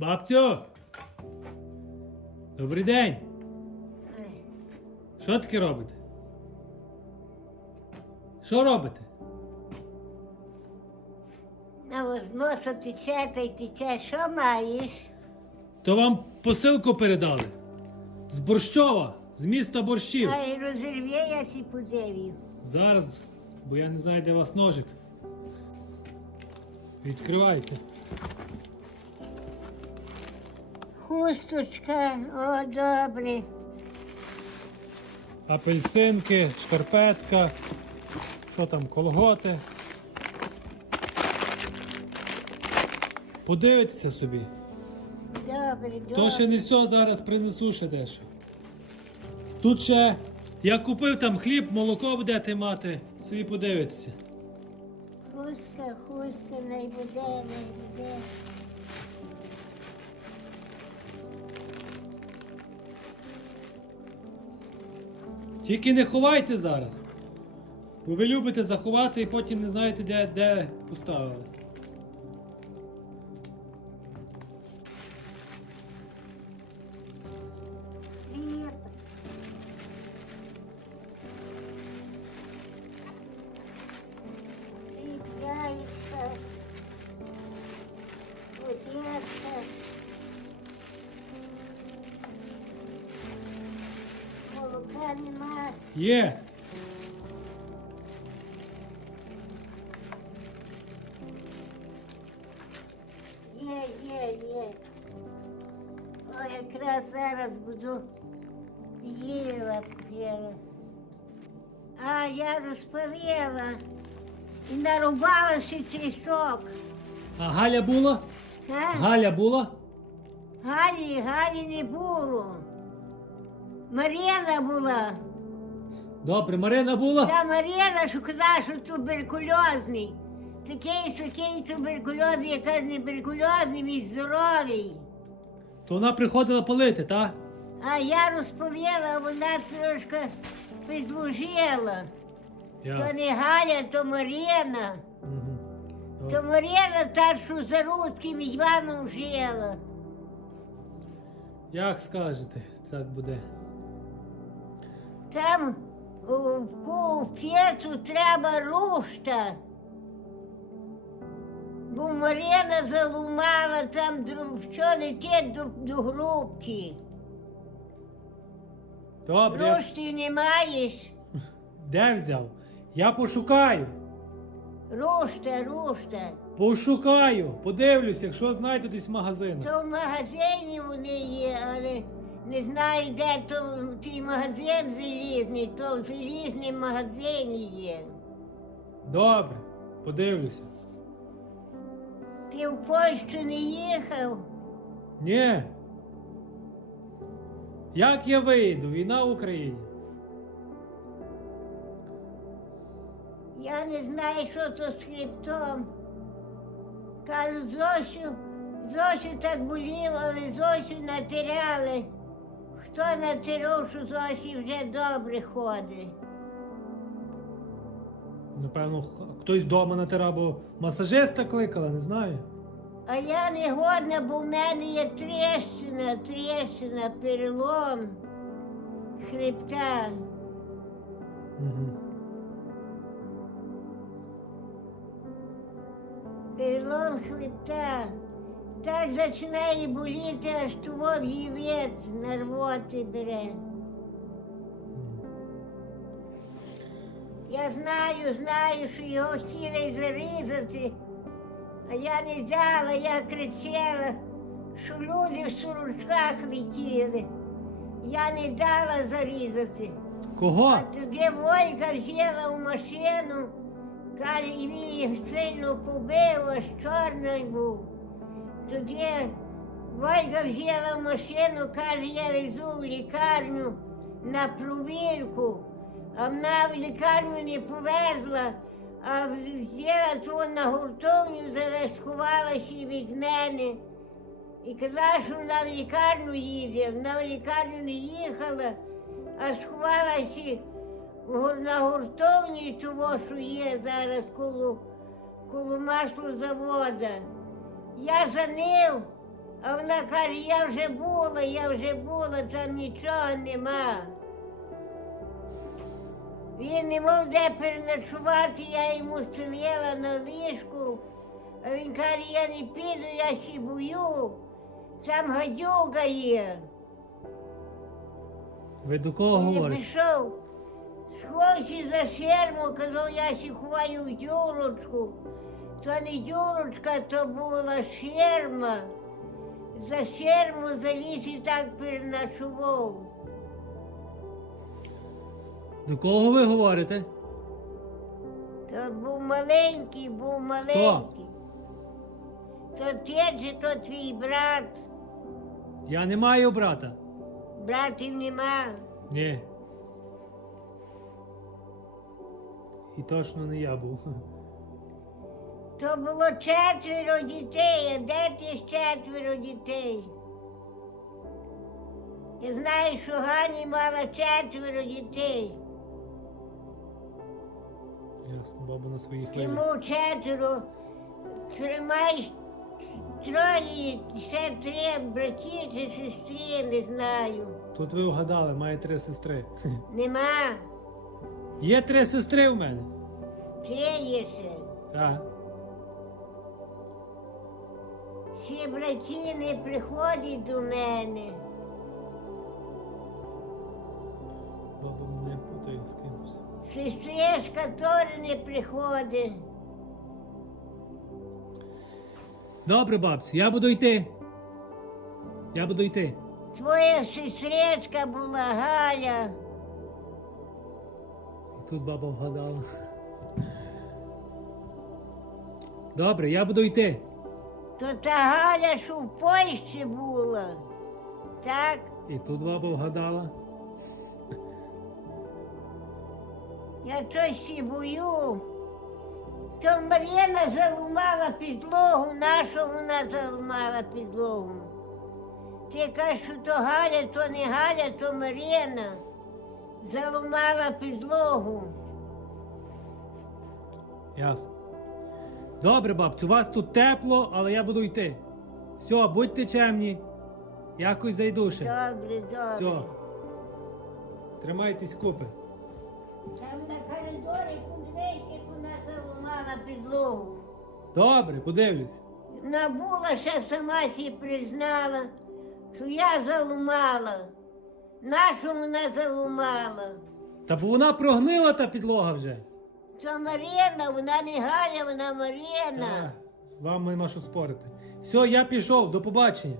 Бабцю! Добрий день! Що таке робите? Що робите? На з носа тече та й тече. Що маєш? То вам посилку передали. З Борщова, з міста Борщів. Ай, розірвє я сі подивів. Зараз, бо я не знаю, де у вас ножик. Відкривайте. Хусточка, о, добре. Апельсинки, шкарпетка. Що там, колготи. Подивитися собі. Добре, добре. То ще не все, зараз принесу ще дещо. Тут ще я купив там хліб, молоко будете мати, собі подивитися. Хустка, хустка, не буде, не буде. Тільки не ховайте зараз. Бо ви любите заховати і потім не знаєте, де, де поставили. Хліб. Хліб, яйця. Водянка. Молока нема. Є! Є, є, є. О, якраз зараз буду їла п'яла. А я розпалила і нарубала ще трісок. А Галя була? А? Галя була? Галі, Галі не було. Мар'яна була. Добре, Марина була? Та Мар'яна, що казала, що туберкульозний. Такий такий туберкульозний, я кажу, не туберкульозний, він здоровий. То вона приходила полити, так? А я розповіла, вона трошки підложила. То не Галя, то Мар'яна. Угу. То Мар'яна та, що за русським Іваном жила. Як скажете, так буде. Там в п'єцу треба рушта. Бо Мар'яна залумала там що летить до, до грубки. Добре, Рушти не маєш. де взяв? Я пошукаю. Рушта, рушта. Пошукаю, подивлюсь, якщо знайду десь магазин. То в магазині вони є, але не знаю, де то той магазин залізний, то в залізному магазині є. Добре, подивлюся. Ти в Польщу не їхав? Ні. Як я вийду? Війна в Україні. Я не знаю, що то з хребтом. Кажуть, Зосю, Зосю так болів, але Зосю натиряли. Хто натирав, що Зосі вже добре ходить. Напевно, хтось вдома натирав, бо масажиста кликала, не знаю. А я не годна, бо в мене є тріщина, тріщина, перелом хребта. Угу. Перелом хребта. Так починає боліти, аж того в'їлець на рвоти бере. Я знаю, знаю, що його хотіли зарізати, а я не взяла, я кричала, що люди в сорочках летіли. Я не дала зарізати. Кого? А тоді Волька взяла в машину, каже, і він їх сильно побив, аж чорний був. Тоді Волька взяла машину, каже, я везу в лікарню на провірку, а вона в лікарню не повезла, а взяла то на гуртовню, завез, сховалася від мене. І казала, що вона в лікарню їде, вона в лікарню не їхала, а сховалася на гуртовні того, що є зараз коло, коло маслозавода. Я за ним А вона каже, я вже була, я вже була, там нічого нема. Він не мав де переночувати, я йому стелила на ліжку. А він каже, я не піду, я сі бою. Там гадюка є. Ви до кого Він говорите? пішов, сховався за шерму, казав, я сі ховаю в дюрочку. То не дюрочка, то була шерма. За шерму заліз і так переночував. До кого ви говорите? То був маленький, був маленький. То ти чи то твій брат. Я не маю брата. Братів нема. Ні. І точно не я був. То було четверо дітей, а де тих четверо дітей? Я знаю, що Гані мала четверо дітей. Ясно, баба на своїх. Йому четверо тримаєш троє, ще три братів чи сестри, не знаю. Тут ви вгадали, має три сестри. Нема. Є три сестри в мене. Три є ще. Так. Ще браті не приходять до мене. Баба мене путає, скинувся. Сестричка теж не приходить. Добре, бабцю, я буду йти. Я буду йти. Твоя сестричка була Галя. І тут баба вгадала. Добре, я буду йти. То та Галя, що в Польщі була. Так? І тут баба вгадала. Я щось і бою. То Мар'яна залумала підлогу, нашу вона залумала підлогу. Ти кажеш, що то Галя, то не Галя, то Мар'яна. Залумала підлогу. Ясно. Добре, бабцю, у вас тут тепло, але я буду йти. Все, будьте чемні. Якось зайду ще. Добре, добре. Все. Тримайтесь купи. Там на коридорі подивись, як вона залумала підлогу. Добре, подивлюсь. Набула ще сама сі признала, що я залумала. Нашу вона залумала. Та бо вона прогнила та підлога вже. Це Марина, вона не Галя, вона Марина. Вам не на що спорити. Все, я пішов, до побачення.